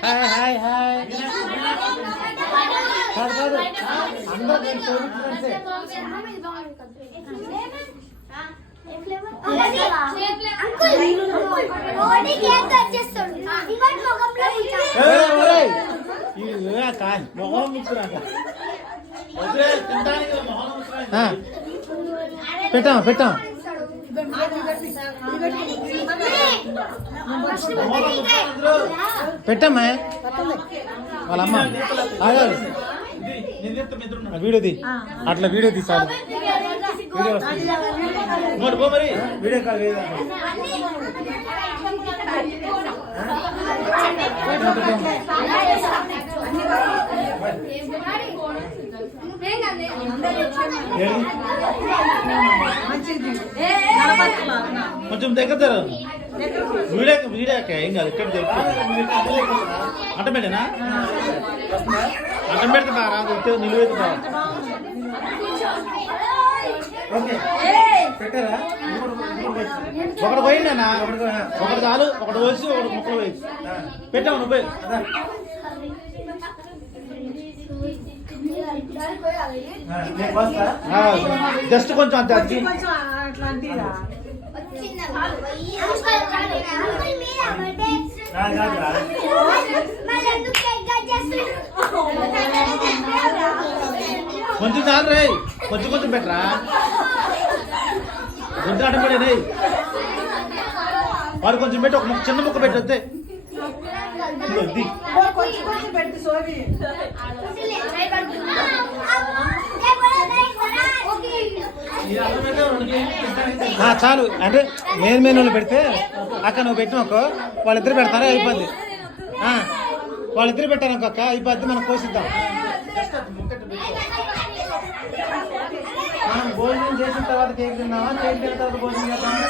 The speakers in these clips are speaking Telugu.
హాయ్ హాయ్ కాదు కాదు అందరూ నేను చూపించినంతే పెట్టాం పెట్టాం పెట్టమ్మా వాళ్ళ అమ్మ వీడియో తీ అట్లా వీడియో తీసాడు వీడియో వస్తుంది వీడియో కాల్ కొంచెం దగ్గర వీడియో వీడియో ఏం కాదు ఇక్కడ అంట పెట్టేనా అంట పెడితే బాగా రాదు నిలువైతే బాగా పెట్టారా ఒకటి పోయిందన్నా ఒకటి చాలు ఒకటి పోసి ఒకటి ముక్కలు పోయి పెట్టాము నువ్వు జస్ట్ కొంచెం అంతే అది కొంచెం చాలు రే కొంచెం కొంచెం పెట్టరా కొంచెం అడ్డం పెట్టే వాడు కొంచెం పెట్టి ఒక చిన్న ముక్క పెట్టి వస్తే చాలు అంటే మెయిన్ మెయిన్ పెడితే అక్క నువ్వు పెట్టినాకో వాళ్ళిద్దరు పెడతారా అయిపోద్ది వాళ్ళిద్దరు పెట్టారనుకో అక్క అయిపోద్ది మనం కోసిద్దాం మనం భోజనం చేసిన తర్వాత కేక్ తిన్నావా కేక్ తిన్న తర్వాత భోజనం చేద్దామా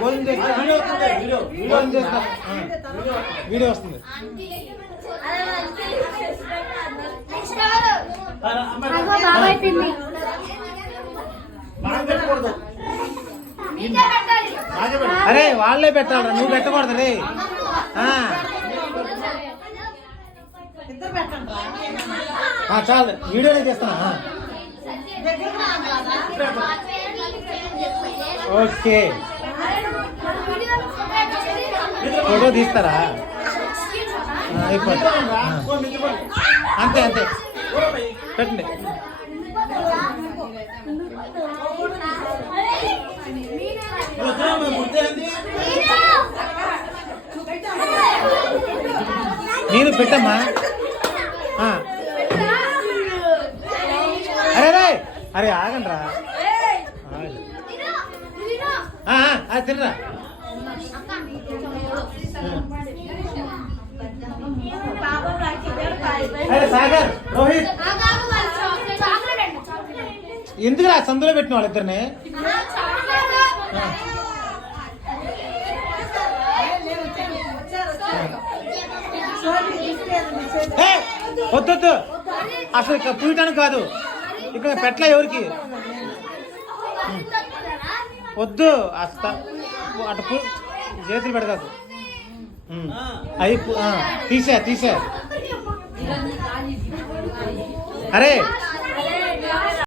భోజనం చేస్తా భోజనం చేస్తా వీడియో వస్తుంది అరే వాళ్ళే పెట్టాలి నువ్వు పెట్టకూడదు రే చాలు వీడియోనే చేస్తానా ఓకే ఫోటో తీస్తారా అయిపోతుంది అంతే అంతే పెట్టండి నేను పెట్టమ్మా అరే రే అరే ఆగండి రా అది తినరా అరే సాగర్ రోహిత్ ఎందుకు రా సందులో పెట్టిన వాళ్ళిద్దరిని వద్దొద్దు అసలు ఇక్కడ పూయటానికి కాదు ఇక్కడ పెట్ల ఎవరికి వద్దు అటు చేతులు పెడతాదు అయి తీసే అరే